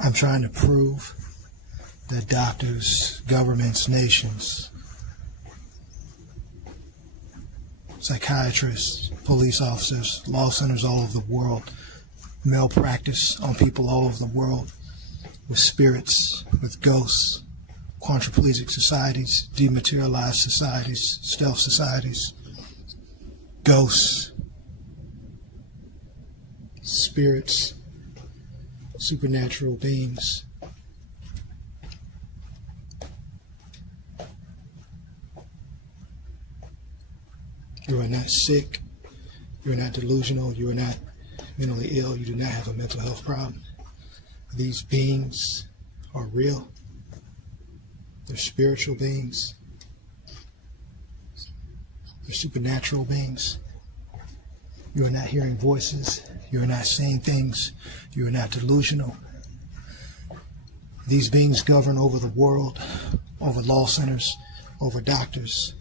I'm trying to prove that doctors, governments, nations, psychiatrists, police officers, law centers all over the world malpractice on people all over the world with spirits, with ghosts, quadriplegic societies, dematerialized societies, stealth societies, ghosts, spirits, supernatural beings. You are not sick. You are not delusional. You are not mentally ill. You do not have a mental health problem. These beings are real. They're spiritual beings. They're supernatural beings. You are not hearing voices. You are not seeing things. You are not delusional. These beings govern over the world, over law centers, over doctors,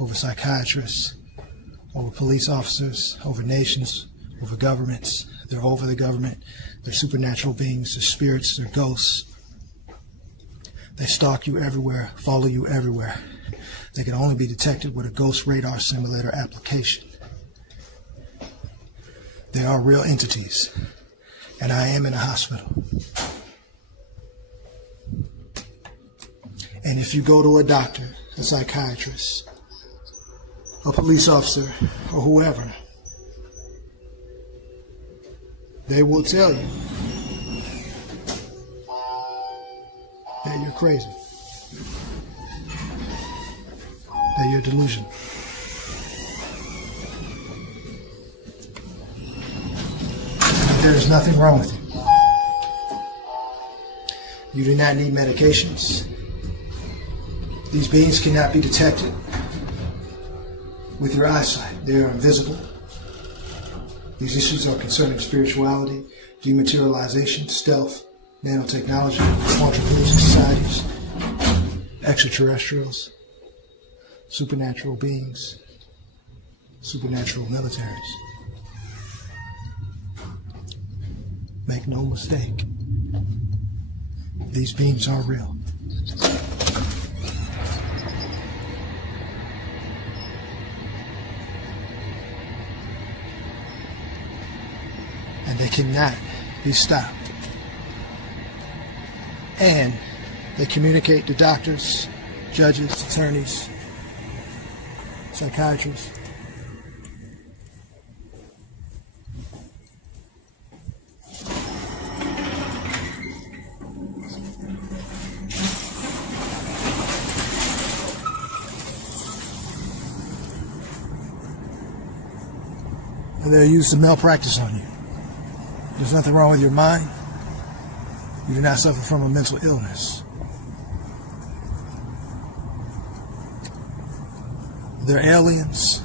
over psychiatrists, over police officers, over nations, over governments. They're over the government. They're supernatural beings. They're spirits. They're ghosts. They stalk you everywhere, follow you everywhere. They can only be detected with a ghost radar simulator application. They are real entities, and I am in a hospital. And if you go to a doctor, a psychiatrist, a police officer, or whoever, they will tell you that you're crazy, that you're delusional. There is nothing wrong with you. You do not need medications. These beings cannot be detected with your eyesight. They are invisible. These issues are concerning spirituality, dematerialization, stealth, nanotechnology, quadriplegic societies, extraterrestrials, supernatural beings, supernatural militaries. Make no mistake, these beings are real. And they cannot be stopped. And they communicate to doctors, judges, attorneys, psychiatrists. And they'll use the malpractice on you. There's nothing wrong with your mind. You do not suffer from a mental illness. They're aliens.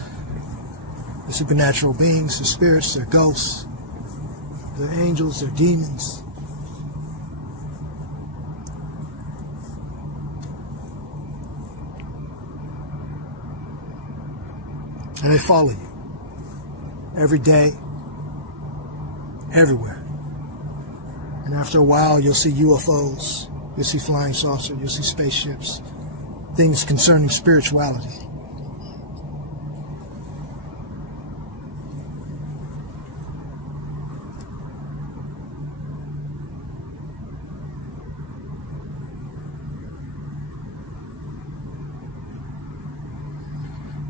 They're supernatural beings. They're spirits. They're ghosts. They're angels. They're demons. And they follow you every day, everywhere. And after a while, you'll see UFOs, you'll see flying saucers, you'll see spaceships, things concerning spirituality.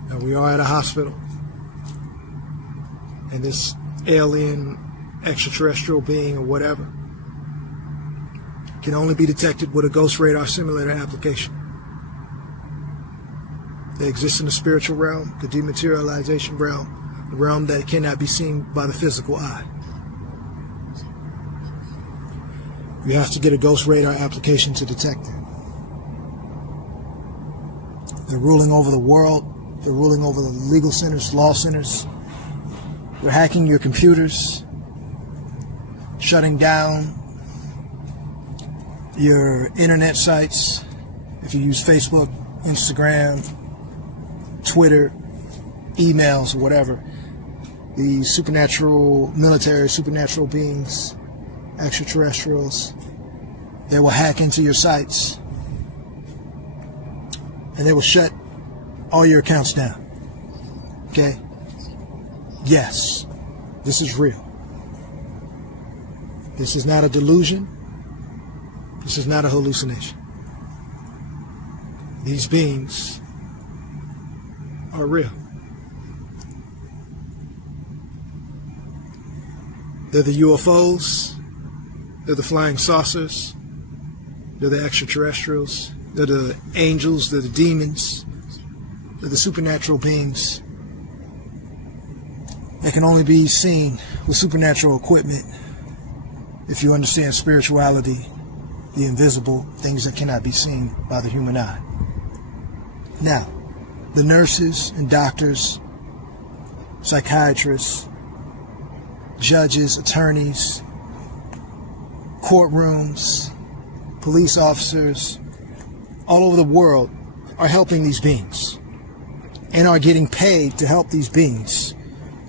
Now, we are at a hospital, and this alien, extraterrestrial being, or whatever, can only be detected with a ghost radar simulator application. They exist in the spiritual realm, the dematerialization realm, the realm that cannot be seen by the physical eye. You have to get a ghost radar application to detect them. They're ruling over the world. They're ruling over the legal centers, law centers. They're hacking your computers, shutting down your internet sites. If you use Facebook, Instagram, Twitter, emails, or whatever, the supernatural military, supernatural beings extraterrestrials. They will hack into your sites and they will shut all your accounts down. Okay? Yes, this is real. This is not a delusion. This is not a hallucination. These beings are real. They're the UFOs. They're the flying saucers. They're the extraterrestrials. They're the angels. They're the demons. They're the supernatural beings that can only be seen with supernatural equipment if you understand spirituality, the invisible, things that cannot be seen by the human eye. Now, the nurses and doctors, psychiatrists, judges, attorneys, courtrooms, police officers, all over the world are helping these beings and are getting paid to help these beings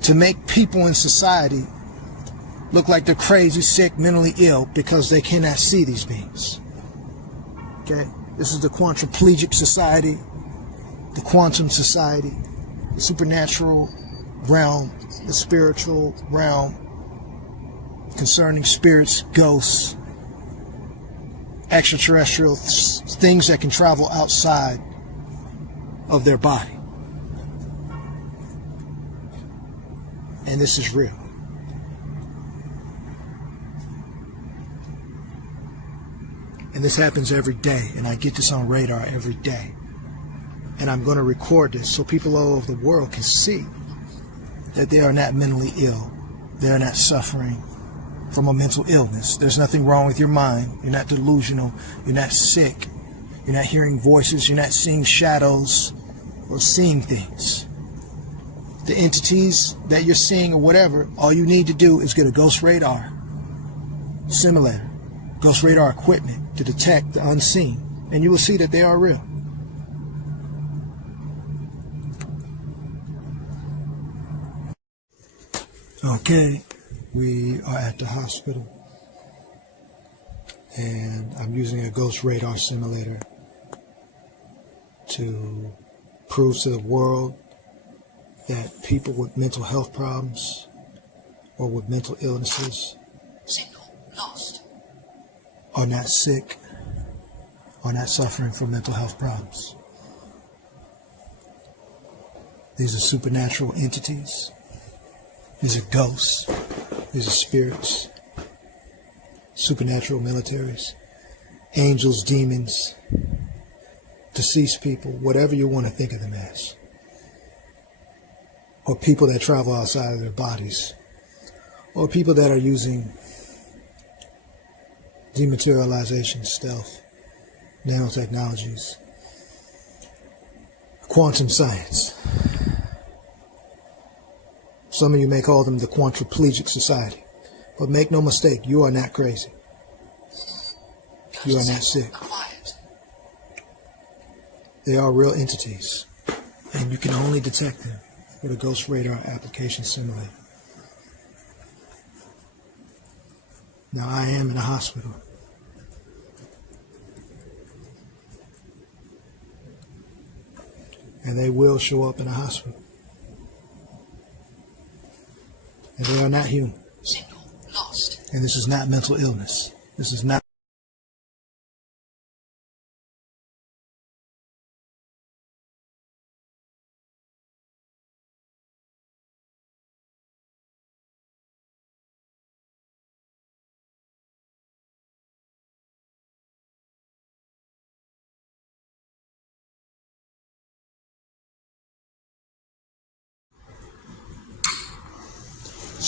to make people in society look like they're crazy, sick, mentally ill because they cannot see these beings. Okay? This is the quadriplegic society, the quantum society, the supernatural realm, the spiritual realm concerning spirits, ghosts, extraterrestrial things that can travel outside of their body. And this is real. And this happens every day, and I get this on radar every day. And I'm going to record this so people all over the world can see that they are not mentally ill. They are not suffering from a mental illness. There's nothing wrong with your mind. You're not delusional. You're not sick. You're not hearing voices. You're not seeing shadows or seeing things. The entities that you're seeing or whatever, all you need to do is get a ghost radar simulator, ghost radar equipment to detect the unseen, and you will see that they are real. Okay, we are at the hospital, and I'm using a ghost radar simulator to prove to the world that people with mental health problems or with mental illnesses are not sick, are not suffering from mental health problems. These are supernatural entities. These are ghosts. These are spirits. Supernatural militaries. Angels, demons, deceased people, whatever you want to think of them as. Or people that travel outside of their bodies. Or people that are using dematerialization, stealth, nanotechnologies, quantum science. Some of you may call them the quadriplegic society. But make no mistake, you are not crazy. You are not sick. They are real entities. And you can only detect them with a ghost radar application simulator. Now I am in a hospital. And they will show up in a hospital. And they are not human. Signal lost. And this is not mental illness. This is not.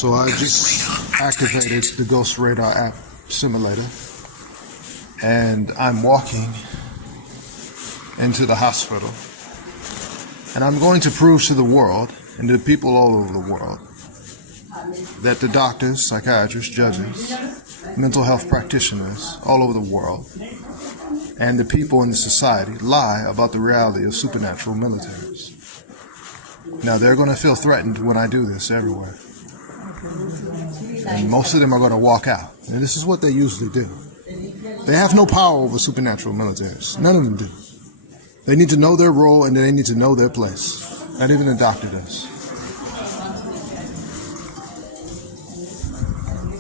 So I just activated the Ghost Radar app simulator, and I'm walking into the hospital, and I'm going to prove to the world and to people all over the world that the doctors, psychiatrists, judges, mental health practitioners all over the world and the people in the society lie about the reality of supernatural militaries. Now they're going to feel threatened when I do this everywhere. And most of them are going to walk out. And this is what they usually do. They have no power over supernatural militaries. None of them do. They need to know their role and they need to know their place. Not even the doctor does.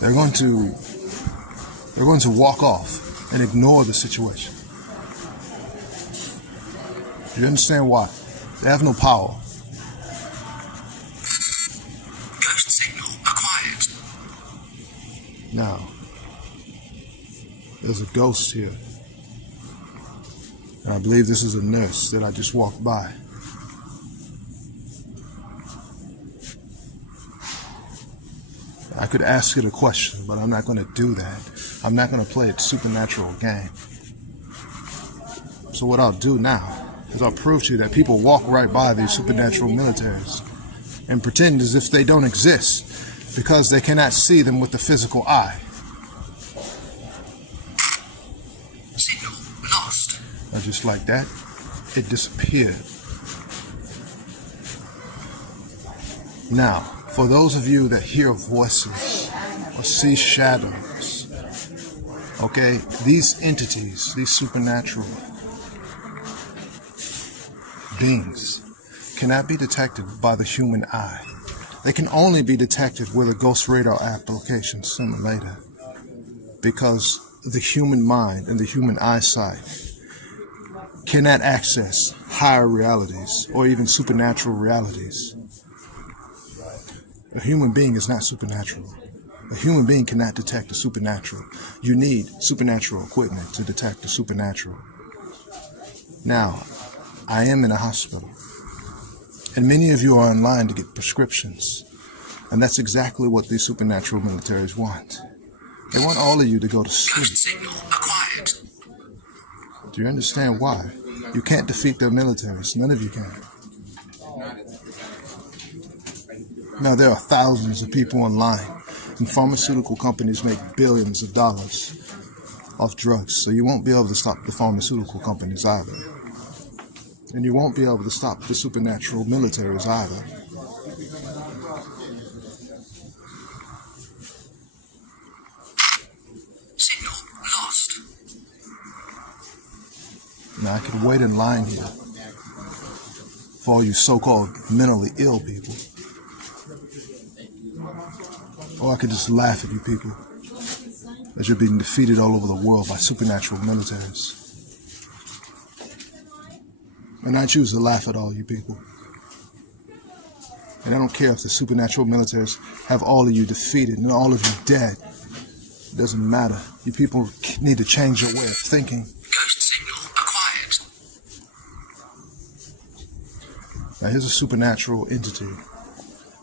They're going to walk off and ignore the situation. Do you understand why? They have no power. Ghost signal acquired. Now, there's a ghost here. And I believe this is a nurse that I just walked by. I could ask it a question, but I'm not going to do that. I'm not going to play a supernatural game. So what I'll do now is I'll prove to you that people walk right by these supernatural militaries and pretend as if they don't exist because they cannot see them with the physical eye. Signal lost. Now, just like that, it disappeared. Now, for those of you that hear voices or see shadows, okay, these entities, these supernatural beings cannot be detected by the human eye. They can only be detected with a ghost radar application sooner or later, because the human mind and the human eyesight cannot access higher realities or even supernatural realities. A human being is not supernatural. A human being cannot detect the supernatural. You need supernatural equipment to detect the supernatural. Now, I am in a hospital, and many of you are online to get prescriptions, and that's exactly what these supernatural militaries want. They want all of you to go to sleep. Ghost signal acquired. Do you understand why? You can't defeat their militaries. None of you can. Now, there are thousands of people online, and pharmaceutical companies make billions of dollars off drugs, so you won't be able to stop the pharmaceutical companies either. And you won't be able to stop the supernatural militaries either. Signal lost. Now, I could wait in line here for all you so-called mentally ill people. Or I could just laugh at you people as you're being defeated all over the world by supernatural militaries. And I choose to laugh at all you people. And I don't care if the supernatural militaries have all of you defeated and all of you dead. It doesn't matter. You people need to change your way of thinking. Ghost signal acquired. Now here's a supernatural entity.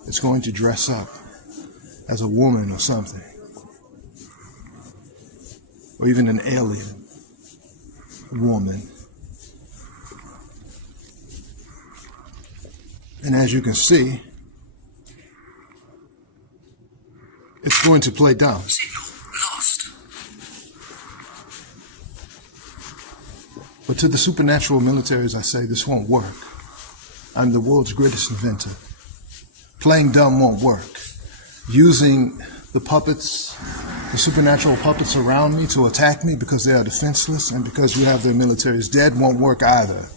It's going to dress up as a woman or something. Or even an alien woman. And as you can see, it's going to play dumb. Signal lost. But to the supernatural militaries, I say this won't work. I'm the world's greatest inventor. Playing dumb won't work. Using the puppets, the supernatural puppets around me to attack me because they are defenseless and because you have their militaries dead won't work either.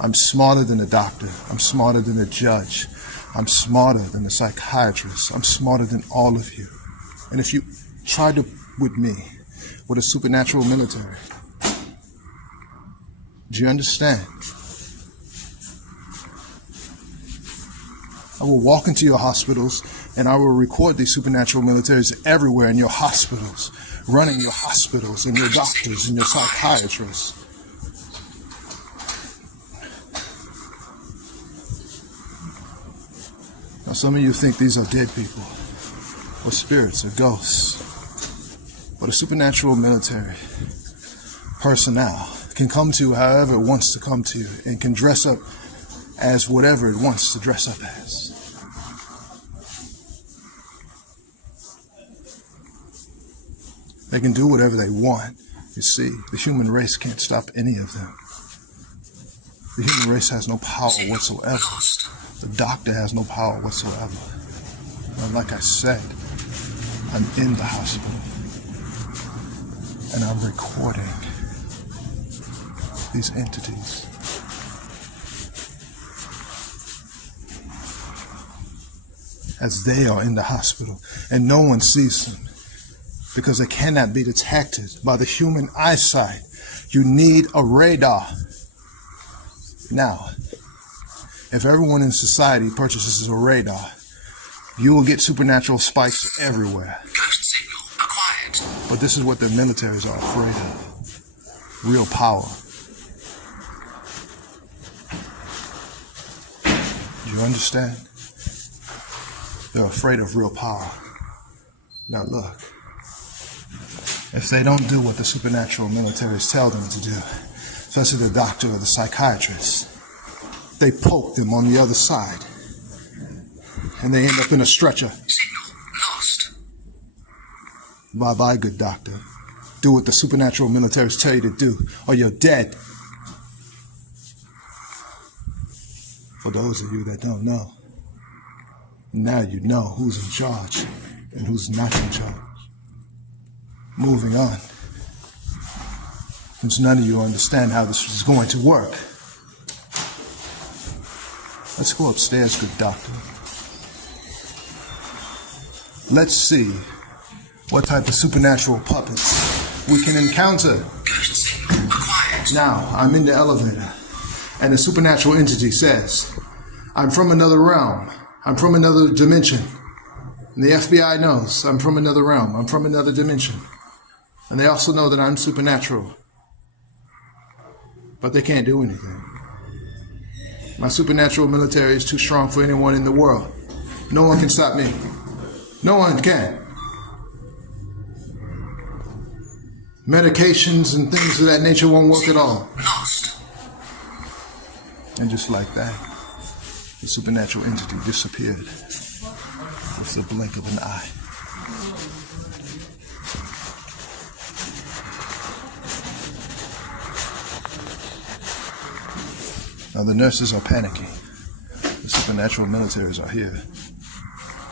I'm smarter than a doctor. I'm smarter than a judge. I'm smarter than a psychiatrist. I'm smarter than all of you. And if you try to with me with a supernatural military, do you understand? I will walk into your hospitals and I will record these supernatural militaries everywhere in your hospitals, running your hospitals and your doctors and your psychiatrists. Now, some of you think these are dead people, or spirits, or ghosts. But a supernatural military personnel can come to you however it wants to come to you, and can dress up as whatever it wants to dress up as. They can do whatever they want. You see, the human race can't stop any of them. The human race has no power whatsoever. The doctor has no power whatsoever. And like I said, I'm in the hospital. And I'm recording these entities. As they are in the hospital, and no one sees them because they cannot be detected by the human eyesight. You need a radar. Now, if everyone in society purchases a radar, you will get supernatural spikes everywhere. Ghost signal acquired. But this is what their militaries are afraid of. Real power. You understand? They're afraid of real power. Now look, if they don't do what the supernatural militaries tell them to do, especially the doctor or the psychiatrist, they poke them on the other side, and they end up in a stretcher. Signal lost. Bye-bye, good doctor. Do what the supernatural militaries tell you to do, or you're dead. For those of you that don't know, now you know who's in charge and who's not in charge. Moving on. Since none of you understand how this is going to work, let's go upstairs, good doctor. Let's see what type of supernatural puppets we can encounter. Ghost signal acquired. Now, I'm in the elevator, and the supernatural entity says, I'm from another realm. I'm from another dimension. And the FBI knows I'm from another realm. I'm from another dimension. And they also know that I'm supernatural. But they can't do anything. My supernatural military is too strong for anyone in the world. No one can stop me. No one can. Medications and things of that nature won't work at all. Lost. And just like that, the supernatural entity disappeared with the blink of an eye. Now the nurses are panicking. The supernatural militaries are here.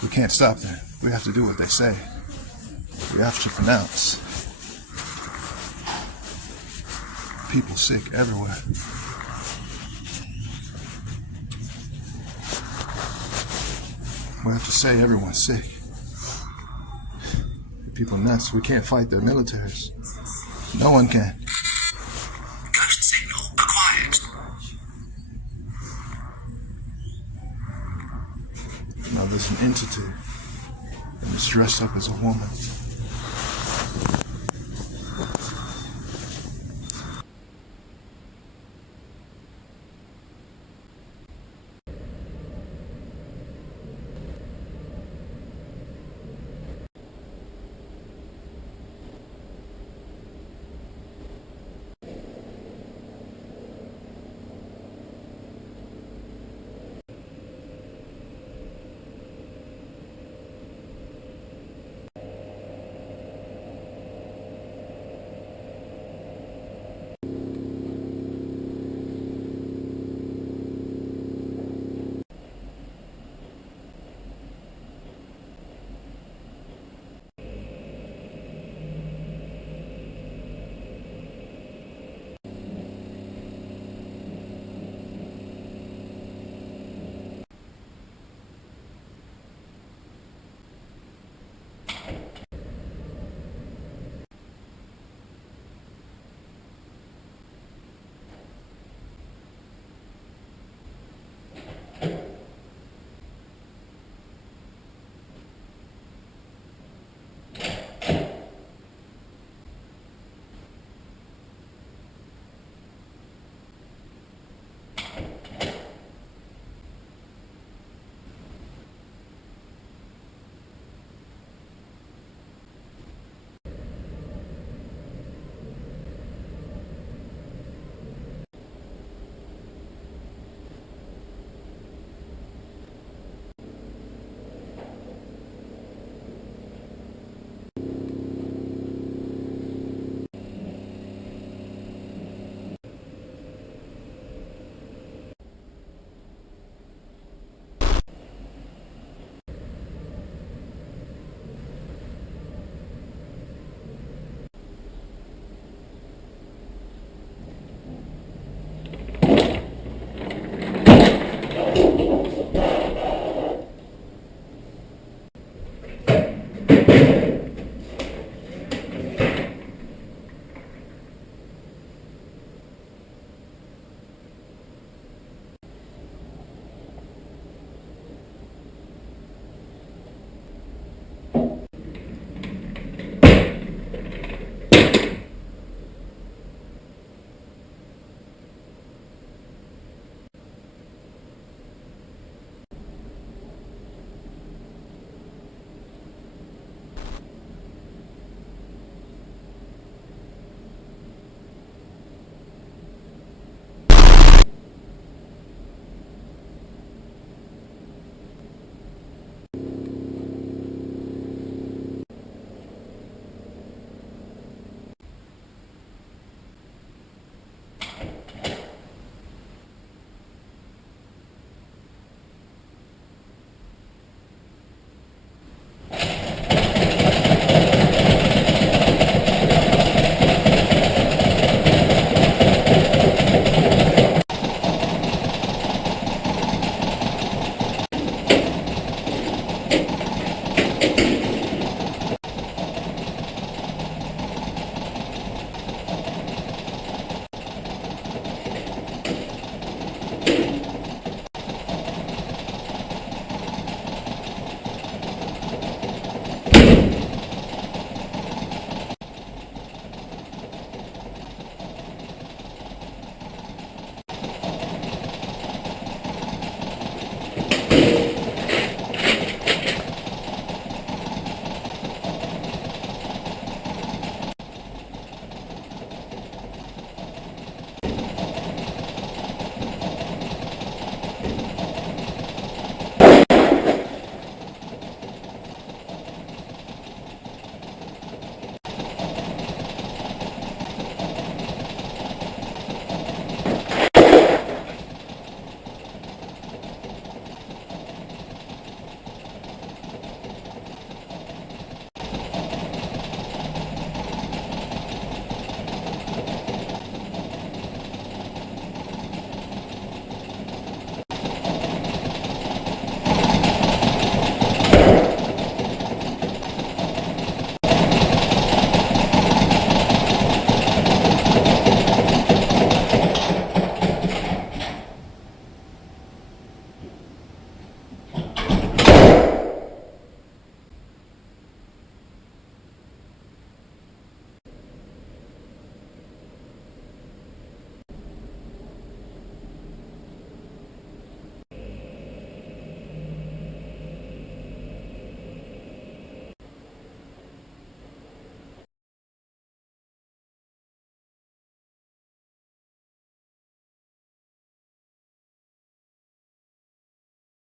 We can't stop them. We have to do what they say. We have to pronounce. People sick everywhere. We have to say everyone's sick. The people nuts. We can't fight their militaries. No one can. Ghost signal acquired. Now there's an entity and it's dressed up as a woman.